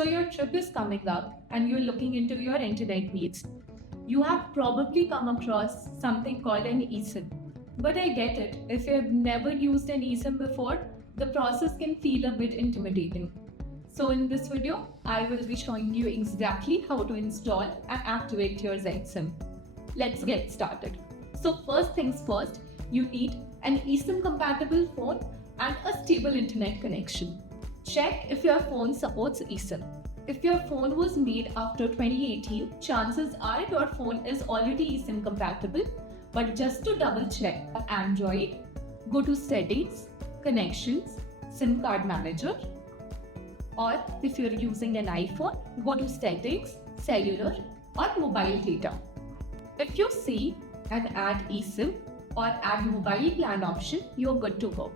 So your trip is coming up and you're looking into your internet needs. You have probably come across something called an eSIM. But I get it, if you've never used an eSIM before, the process can feel a bit intimidating. So in this video, I will be showing you exactly how to install and activate your ZetSIM. Let's get started. So first things first, you need an eSIM compatible phone and a stable internet connection. Check if your phone supports eSIM. If your phone was made after 2018, chances are your phone is already eSIM compatible. But just to double check, Android, go to Settings, Connections, SIM card manager. Or if you're using an iPhone, go to Settings, Cellular or Mobile Data. If you see an Add eSIM or Add Mobile Plan option, you're good to go.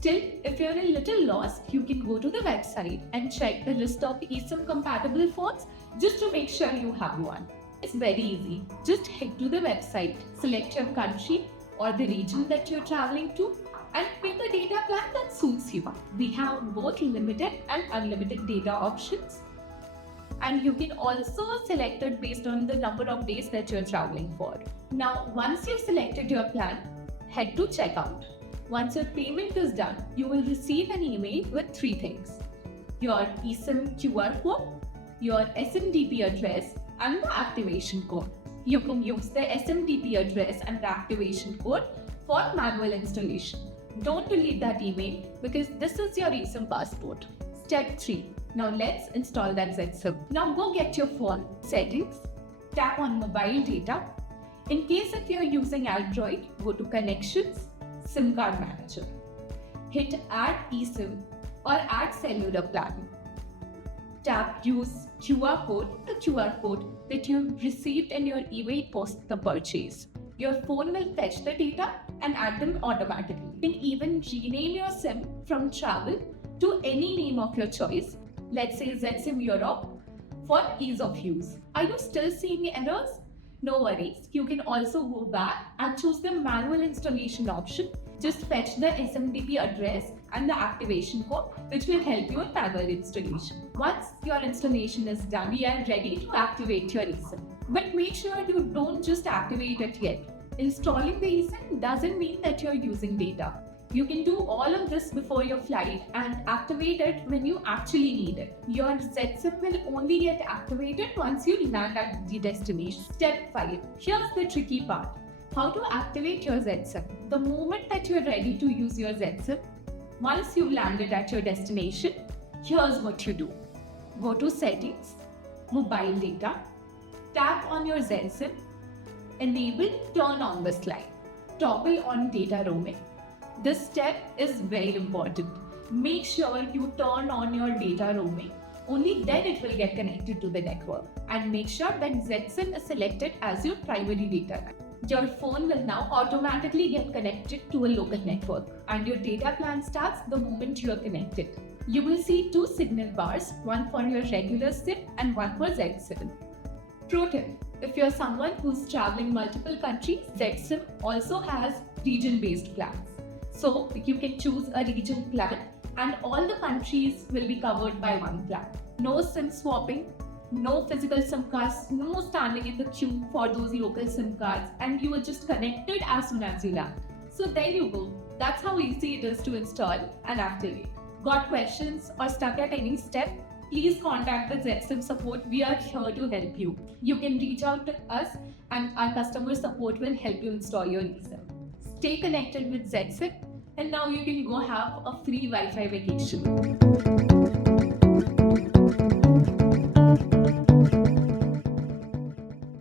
Still, if you're a little lost, you can go to the website and check the list of eSIM compatible phones just to make sure you have one. It's very easy. Just head to the website, select your country or the region that you're traveling to, and pick a data plan that suits you. We have both limited and unlimited data options. And you can also select it based on the number of days that you're traveling for. Now, once you've selected your plan, head to checkout. Once your payment is done, you will receive an email with three things: your eSIM QR code, your SMTP address, and the activation code. You can use the SMTP address and the activation code for manual installation. Don't delete that email because this is your eSIM passport. Step 3. Now let's install that ZetSIM. Now go get your phone, Settings, tap on Mobile Data. In case if you're using Android, go to Connections, SIM card manager. Hit Add eSIM or Add Cellular Plan. Tap Use QR code, the QR code that you received in your email post the purchase. Your phone will fetch the data and add them automatically. You can even rename your SIM from travel to any name of your choice. Let's say ZetSIM Europe for ease of use. Are you still seeing errors? No worries. You can also go back and choose the manual installation option. Just fetch the SMTP address and the activation code, which will help you in manual installation. Once your installation is done, we are ready to activate your eSIM. But make sure you don't just activate it yet. Installing the eSIM doesn't mean that you're using data. You can do all of this before your flight and activate it when you actually need it. Your ZetSIM will only get activated once you land at the destination. Step 5. Here's the tricky part. How to activate your ZetSIM. The moment that you're ready to use your ZetSIM, once you've landed at your destination, here's what you do. Go to Settings, Mobile Data, tap on your ZetSIM, enable Turn on the slide, toggle on data roaming. This step is very important. Make sure you turn on your data roaming. Only then it will get connected to the network. And make sure that ZetSIM is selected as your primary data line. Your phone will now automatically get connected to a local network and your data plan starts the moment you are connected. You will see two signal bars, one for your regular SIM and one for ZetSIM. Pro tip: if you're someone who's traveling multiple countries, ZetSIM also has region-based plans. So you can choose a region plan and all the countries will be covered by one plan. No SIM swapping, no physical SIM cards, no standing in the queue for those local SIM cards, and you are just connected as soon as you land. So there you go. That's how easy it is to install and activate. Got questions or stuck at any step? Please contact the ZetSIM support. We are here to help you. You can reach out to us and our customer support will help you install your eSIM. Stay connected with ZetSIM and now you can go have a free Wi-Fi vacation.